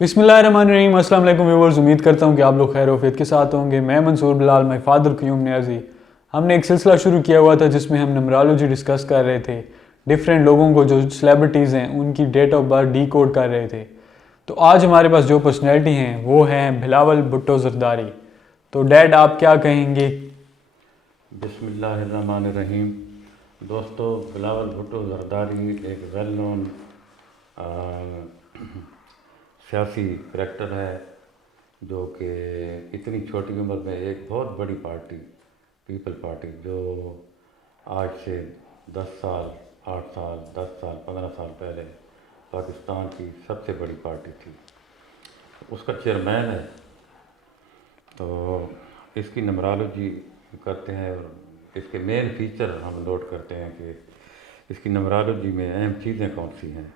बिस्मिल्लाहिर्रहमानिर्रहीम। अस्सलाम वालेकुम व्यूअर्स, उम्मीद करता हूँ कि आप लोग खैर वफियत के साथ होंगे। मैं मंसूर बिलाल, माई फादर क्यूम न्याजी। हमने एक सिलसिला शुरू किया हुआ था जिसमें हम नंबरोलॉजी डिस्कस कर रहे थे। डिफरेंट लोगों को जो सेलिब्रिटीज़ हैं उनकी date of birth decode कर रहे थे। तो आज हमारे पास जो पर्सनैलिटी हैं वो हैं बिलावल भुट्टो जरदारी। तो डैड आप क्या कहेंगे? बिस्मिल्लाहिर्रहमानिर्रहीम। दोस्तों, बिलावल भुट्टो जरदारी एक वेल नोन सियासी करैक्टर है जो कि इतनी छोटी उम्र में एक बहुत बड़ी पार्टी, पीपल पार्टी, जो आज से 10 साल, 8 साल, 10 साल, 15 साल पहले पाकिस्तान की सबसे बड़ी पार्टी थी, उसका चेयरमैन है। तो इसकी नंबरोलॉजी करते हैं और इसके मेन फीचर हम नोट करते हैं कि इसकी नंबरोलॉजी में अहम चीज़ें कौन सी हैं।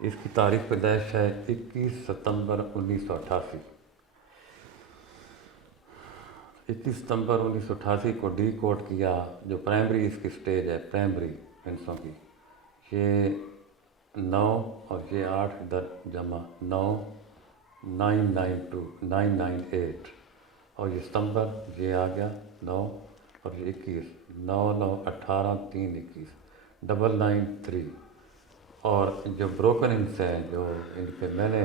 इसकी तारीख पैदाइश है 21 सितंबर 1988। 21 सितंबर 1988 को डी कोड किया। जो प्राइमरी इसकी स्टेज है, प्राइमरी हिंसों की, ये 9 और ये 8 इधर जमा 9 992 998 और ये सितंबर ये आ गया 9 और ये 21 9 9 18 3 21 993। और जो ब्रोकन हिंस हैं, जो इनके मैंने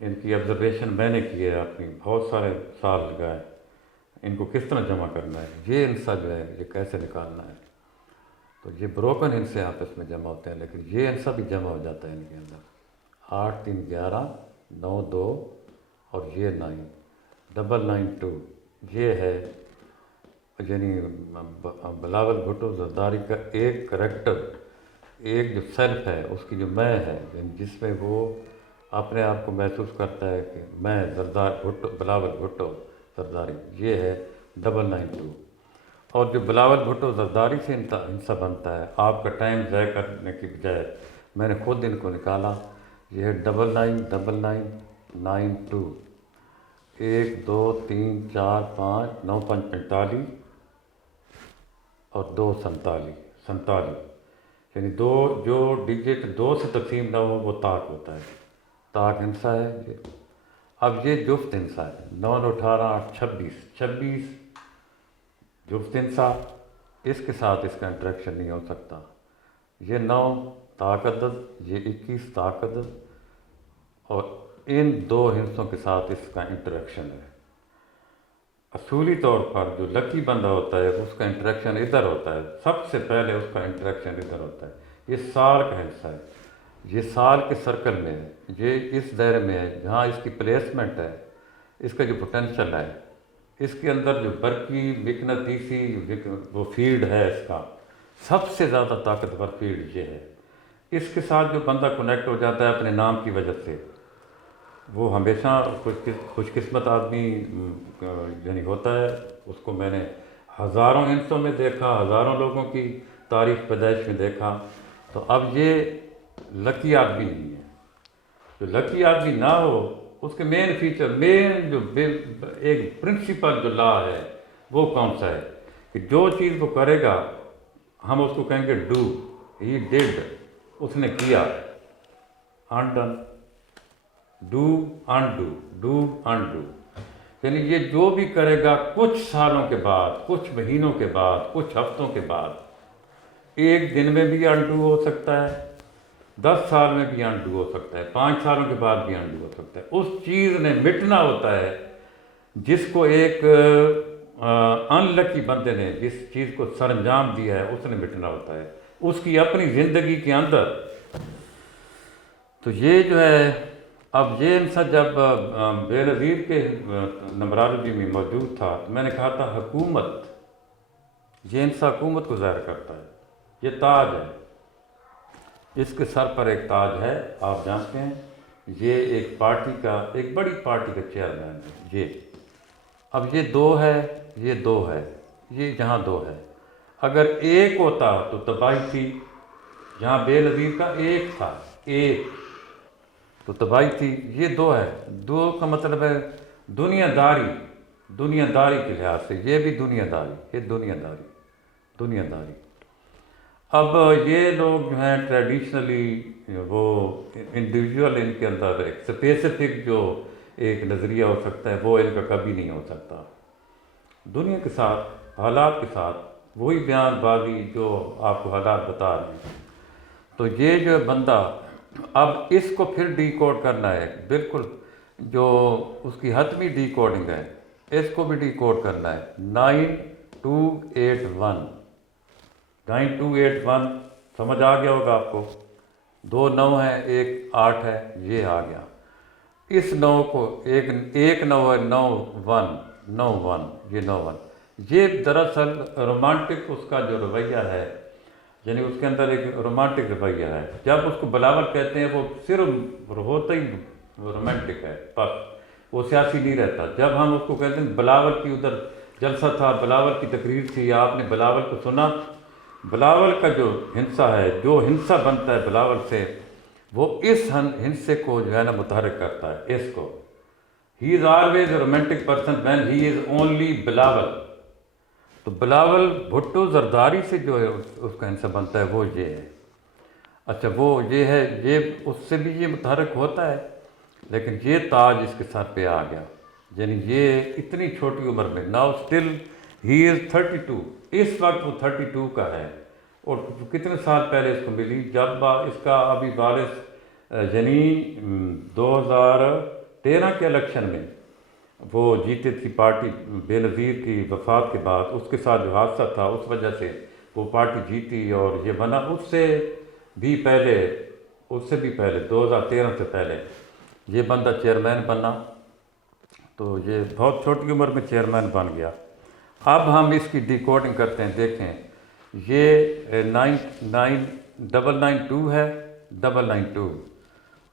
इनकी ऑब्जर्वेशन मैंने की है, अपनी बहुत सारे साल लगाए इनको किस तरह जमा करना है, ये हिंसा जो है ये कैसे निकालना है। तो ये ब्रोकन हिंसे आपस में जमा होते हैं, लेकिन ये हिंसा भी जमा हो जाता है इनके अंदर। 8 3 11 9 2 और ये 9 992 ये है, यानी बिलावल भुट्टो जरदारी का एक करैक्टर, एक जो सेल्फ है, उसकी जो मैं है, जिसमें वो अपने आप को महसूस करता है कि मैं जरदार भुट्टो, बिलावल भुट्टो जरदारी, ये है 992। और जो बिलावल भुट्टो जरदारी से हिंसा बनता है, आपका टाइम ज़ाय करने की बजाय मैंने खुद इनको निकाला। ये है 999992 1 2 3 4 5 9 5 45 और 2 47, यानी दो जो डिजिट 2 से तकसीम ना हो वो ताक होता है, ताक हिंसा है ये। अब ये जुफ्त हिंसा है, 9 18 8 26 जुफ्त हिंसा, इसके साथ इसका इंटरेक्शन नहीं हो सकता। ये 9 ताकदद, ये 21 ताकदद, और इन दो हिंसों के साथ इसका इंटरेक्शन है। असूली तौर पर जो लकी बंदा होता है उसका इंटरेक्शन इधर होता है, सबसे पहले उसका इंटरेक्शन इधर होता है। ये साल का हिस्सा है, ये साल के सर्कल में है, ये इस दायरे में है जहाँ इसकी प्लेसमेंट है, इसका जो पोटेंशल है, इसके अंदर जो बरकी मिकनातीसी वो फील्ड है, इसका सबसे ज़्यादा ताकतवर फील्ड ये है। इसके साथ जो बंदा कनेक्ट हो जाता है अपने नाम की वजह से, वो हमेशा खुशकिस्मत आदमी यानी होता है। उसको मैंने हज़ारों हिंसों में देखा, हज़ारों लोगों की तारीख पैदाइश में देखा। तो अब ये लकी आदमी नहीं है। जो लकी आदमी ना हो, उसके मेन फीचर, मेन जो एक प्रिंसिपल जो लॉ है वो कौन सा है कि जो चीज़ वो करेगा हम उसको कहेंगे डू, ही डिड, उसने किया, undone, do undo, do undo. यानी ये जो भी करेगा कुछ सालों के बाद, कुछ महीनों के बाद, कुछ हफ्तों के बाद, एक दिन में भी अनडू हो सकता है, 10 साल में भी अनडू हो सकता है, 5 सालों के बाद भी अनडू हो सकता है। उस चीज़ ने मिटना होता है जिसको एक अनलकी बंदे ने जिस चीज़ को सरंजाम दिया है उसने मिटना होता है उसकी अपनी ज़िंदगी के अंदर। तो ये जो है, अब ये हिंसा जब बेनज़ीर के नंबरोलॉजी में मौजूद था तो मैंने कहा था हुकूमत, ये हिंसा हुकूमत को ज़ाहिर करता है। ये ताज है, इसके सर पर एक ताज है, आप जानते हैं। ये एक पार्टी का, एक बड़ी पार्टी का चेयरमैन है ये। अब ये 2 है, ये 2 है, ये जहाँ 2 है, अगर एक होता तो तबाही थी। जहाँ बेनज़ीर का एक था, एक तो तबाही थी। ये 2 है, 2 का मतलब है दुनियादारी, दुनियादारी के लिहाज से ये भी दुनियादारी, ये दुनियादारी। अब ये लोग जो हैं ट्रेडिशनली वो इंडिविजुअल इनके अंदर एक स्पेसिफिक जो एक नज़रिया हो सकता है वो इनका कभी नहीं हो सकता। दुनिया के साथ हालात के साथ वही बयानबाजी जो आपको हालात बता रहे हैं। तो ये जो बंदा अब इसको फिर डिकोड करना है, बिल्कुल जो उसकी हतमी डिकोडिंग है इसको भी डिकोड करना है। 9281 समझ आ गया होगा आपको। 2 9 है, 1 8 है, ये आ गया। इस 9 को एक 9 है, 9 1 9 1, ये 9 1। ये दरअसल रोमांटिक उसका जो रवैया है, यानी उसके अंदर एक रोमांटिक रवैया है। जब उसको बिलावल कहते हैं वो सिर्फ होता ही रोमांटिक है, बस वो सियासी नहीं रहता। जब हम उसको कहते हैं बिलावल की उधर जलसा था, बिलावल की तकरीर थी, आपने बिलावल को सुना, बिलावल का जो हिंसा है, जो हिंसा बनता है बिलावल से, वो इस हिंसे को जो है ना मुतहरिक करता है इसको। He is always romantic person when he is only Bilawal. तो बिलावल भुट्टो जरदारी से जो है उसका हिंसा बनता है वो ये है। अच्छा वो ये है, ये उससे भी ये मुतहरिक होता है, लेकिन ये ताज इसके सर पे आ गया। यानी ये इतनी छोटी उम्र में, नाउ स्टिल ही इज़ 32, इस वक्त वो 32 का है। और कितने साल पहले इसको मिली, जब इसका अभी वारिस यानी 2013 के इलेक्शन में वो जीते थी पार्टी, बेनज़ीर की वफ़ात के बाद उसके साथ जो हादसा था उस वजह से वो पार्टी जीती और ये बना। उससे भी पहले 2013 से पहले ये बंदा चेयरमैन बना, तो ये बहुत छोटी उम्र में चेयरमैन बन गया। अब हम इसकी डिकोडिंग करते हैं, देखें ये 992 है, 992,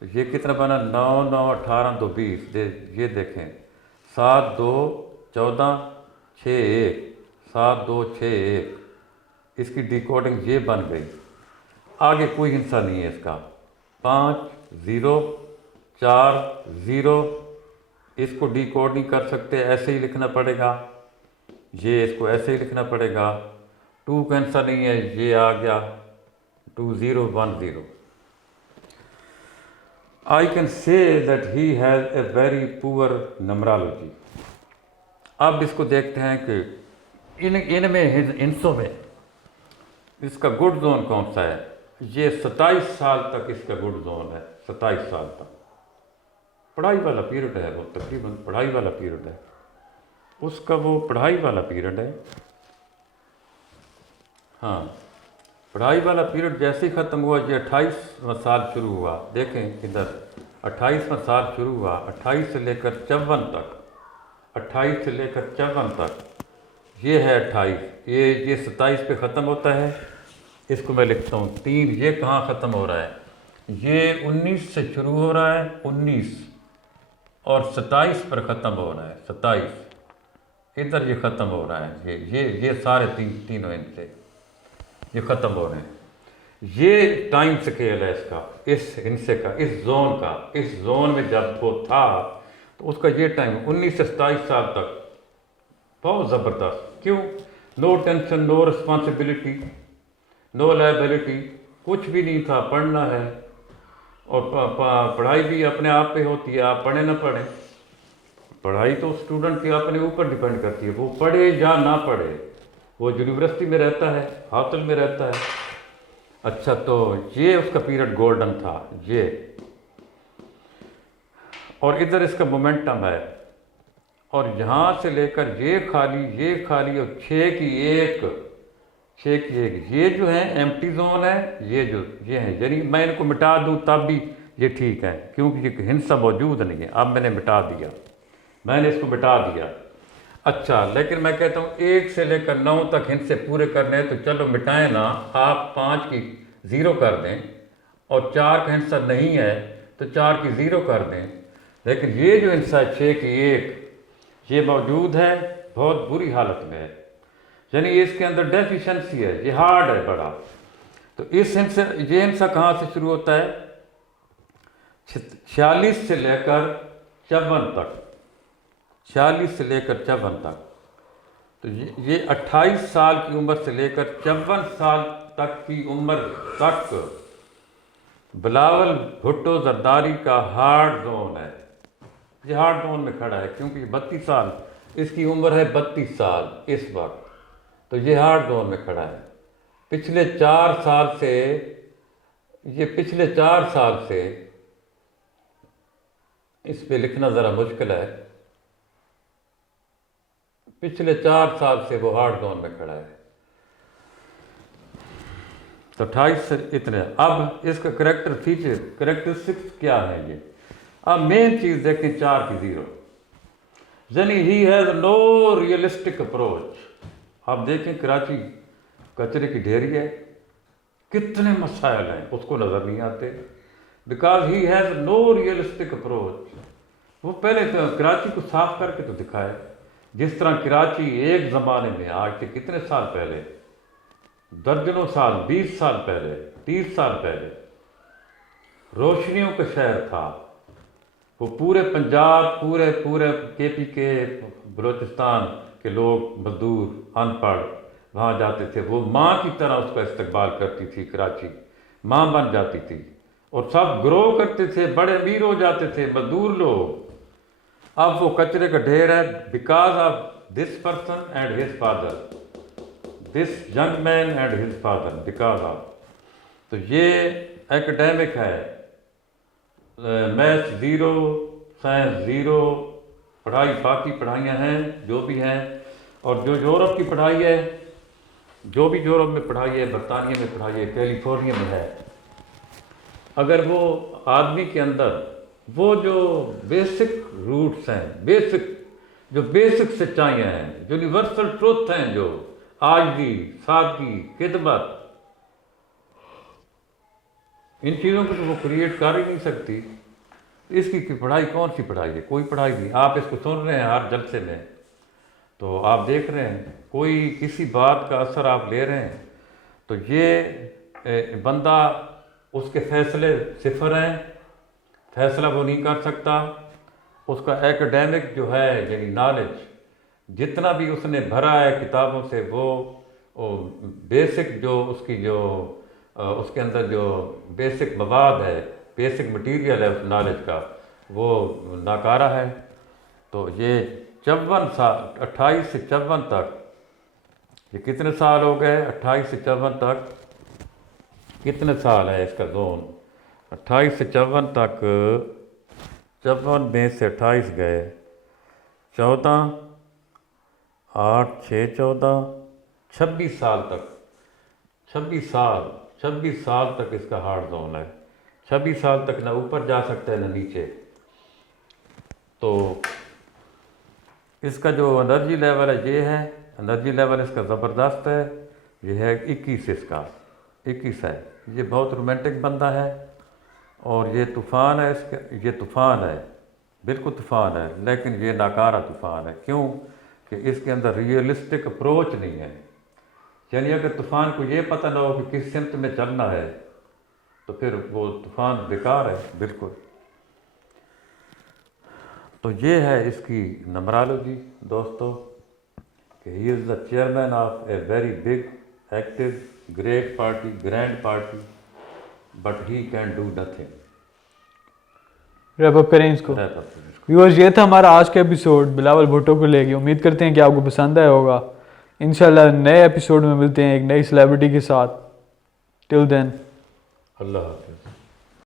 तो ये कितना बना, 9 9 18 2 20, ये देखें 7 2 14 6 1, 7 2 6 1, इसकी डिकोडिंग ये बन गई। आगे कोई हिंसा नहीं है इसका। 5 0 4 0, इसको डिकोड नहीं कर सकते, ऐसे ही लिखना पड़ेगा, ये इसको ऐसे ही लिखना पड़ेगा। 2 का हिंसा नहीं है, ये आ गया 2 0 1 0। I can say that he has a very poor numerology। अब इसको देखते हैं कि इनमें हिंसों में इसका गुड जोन कौन सा है। ये 27 साल तक इसका गुड जोन है, 27 साल तक पढ़ाई वाला पीरियड है, वो तकरीबन पढ़ाई वाला पीरियड है उसका, वो पढ़ाई वाला पीरियड है। हाँ, पढ़ाई वाला पीरियड जैसे ही ख़त्म हुआ, ये 28वां साल शुरू हुआ। देखें इधर 28वां साल शुरू हुआ, 28 से लेकर 54 तक, 28 से लेकर 54 तक, ये है 28, ये 27 पे ख़त्म होता है। इसको मैं लिखता हूँ 3, ये कहाँ ख़त्म हो रहा है, ये 19 से शुरू हो रहा है, 19 और 27 पर ख़त्म हो रहा है, 27 इधर ये ख़त्म हो रहा है। ये सारे तीनों इनसे ये ख़त्म हो रहे हैं। ये टाइम स्केल है इसका, इस हिंसे का, इस जोन का। इस जोन में जब वो था तो उसका ये टाइम 19 से 27 साल तक बहुत ज़बरदस्त। क्यों? No tension, no responsibility, no liability, कुछ भी नहीं था, पढ़ना है और पढ़ाई भी अपने आप पे होती है, आप पढ़े ना पढ़ें। पढ़ाई तो स्टूडेंट के अपने ऊपर डिपेंड करती है, वो पढ़े या ना पढ़े। वो यूनिवर्सिटी में रहता है, हॉस्टल में रहता है। अच्छा, तो ये उसका पीरियड गोल्डन था ये। और इधर इसका मोमेंटम है, और यहाँ से लेकर ये खाली और 6 की 1, ये जो है एम्प्टी जोन है। ये है, यानी मैं इनको मिटा दूँ तब भी ये ठीक है, क्योंकि ये हिंसा मौजूद नहीं है। अब मैंने मिटा दिया, मैंने इसको मिटा दिया। अच्छा, लेकिन मैं कहता हूँ 1 से लेकर 9 तक हिंसे पूरे करने हैं, तो चलो मिटाएं ना, आप 5 की 0 कर दें, और 4 का हिंसा नहीं है तो 4 की 0 कर दें। लेकिन ये जो हिंसा है 6 की 1, ये मौजूद है, बहुत बुरी हालत में है, यानी इसके अंदर डेफिशिएंसी है, ये हार्ड है बड़ा। तो इस हिंसा, ये हिंसा कहाँ से शुरू होता है, 46 से लेकर 54 तक, 46 से लेकर 54 तक। तो ये 28 साल की उम्र से लेकर 54 साल तक की उम्र तक बिलावल भुट्टो जरदारी का हार्ड जोन है, ये हार्ड जोन में खड़ा है क्योंकि 32 साल इसकी उम्र है, 32 साल इस वक्त, तो ये हार्ड जोन में खड़ा है। पिछले 4 साल से इस पे लिखना ज़रा मुश्किल है, पिछले 4 साल से वो हार्ड जोन में खड़ा है। तो 28 से इतने। अब इसका करेक्टरिस्टिक्स क्या है ये? अब मेन चीज़ देखें 4 की 0, यानी he has no realistic approach. आप देखें कराची कचरे की ढेरी है, कितने मसाइल हैं उसको नज़र नहीं आते, because he has no realistic approach. वो पहले तो कराची को साफ करके तो दिखाए, जिस तरह कराची एक ज़माने में, आज से कितने साल पहले, दर्जनों साल, 20 साल पहले, 30 साल पहले रोशनियों का शहर था। वो पूरे पंजाब, पूरे KP के बलूचिस्तान के लोग, मजदूर, अनपढ़ वहाँ जाते थे। वो माँ की तरह उसका इस्तकबाल करती थी, कराची माँ बन जाती थी, और सब ग्रो करते थे, बड़े अमीर हो जाते थे मजदूर लोग। अब वो कचरे का ढेर है, because of this person and his father, this young man and his father, because of. तो ये एकेडमिक है, मैथ्स 0, साइंस 0, पढ़ाई बाकी पढ़ाइयाँ हैं जो भी हैं, और जो यूरोप की पढ़ाई है, जो भी यूरोप में पढ़ाई है, बरतानिया में पढ़ाई है, कैलिफोर्निया में है, अगर वो आदमी के अंदर वो जो बेसिक रूट्स हैं, बेसिक सच्चाइयाँ हैं, जो यूनिवर्सल ट्रुथ हैं, जो आजगी, सादगी, खिदमत, इन चीज़ों को तो वो क्रिएट कर ही नहीं सकती। इसकी पढ़ाई कौन सी पढ़ाई है? कोई पढ़ाई नहीं। आप इसको सुन रहे हैं हर जलसे में, तो आप देख रहे हैं कोई किसी बात का असर आप ले रहे हैं, तो ये बंदा, उसके फैसले सिफर हैं, फैसला वो नहीं कर सकता। उसका एकेडमिक जो है, यानी नॉलेज, जितना भी उसने भरा है किताबों से, वो बेसिक जो उसकी जो उसके अंदर जो बेसिक मवाद है, बेसिक मटीरियल है उस नॉलेज का, वो नाकारा है। तो ये 54 साल, 28 से 54 तक, ये कितने साल हो गए? 28 से 54 तक कितने साल है इसका जोन? 28 से 54 तक, 54 में से 28 गए, 14, 8, 6, 14, 26 साल तक, 26 साल तक इसका हार्ड जोन है। 26 साल तक ना ऊपर जा सकता है ना नीचे। तो इसका जो एनर्जी लेवल है, ये है एनर्जी लेवल इसका ज़बरदस्त है। ये है 21, इसका 21 है। ये बहुत रोमांटिक बंदा है, और ये तूफ़ान है, इसका ये तूफ़ान है, बिल्कुल तूफ़ान है, लेकिन ये नाकारा तूफ़ान है। क्यों? कि इसके अंदर रियलिस्टिक अप्रोच नहीं है। यानी अगर तूफ़ान को ये पता ना हो कि किस सिमत में चलना है, तो फिर वो तूफ़ान बेकार है बिल्कुल। तो ये है इसकी नंबरालॉजी दोस्तों, कि he is the chairman of a very big, active, great party, grand party, but he can do nothing. Wrap up करें इसको। व्यूअर्स, ये था हमारा आज का एपिसोड बिलावल भुट्टो को लेके। उम्मीद करते हैं कि आपको पसंद आया होगा। इंशाल्लाह नए एपिसोड में मिलते हैं एक नई सेलिब्रिटी के साथ। टिल देन, अल्लाह हाफ़िज़।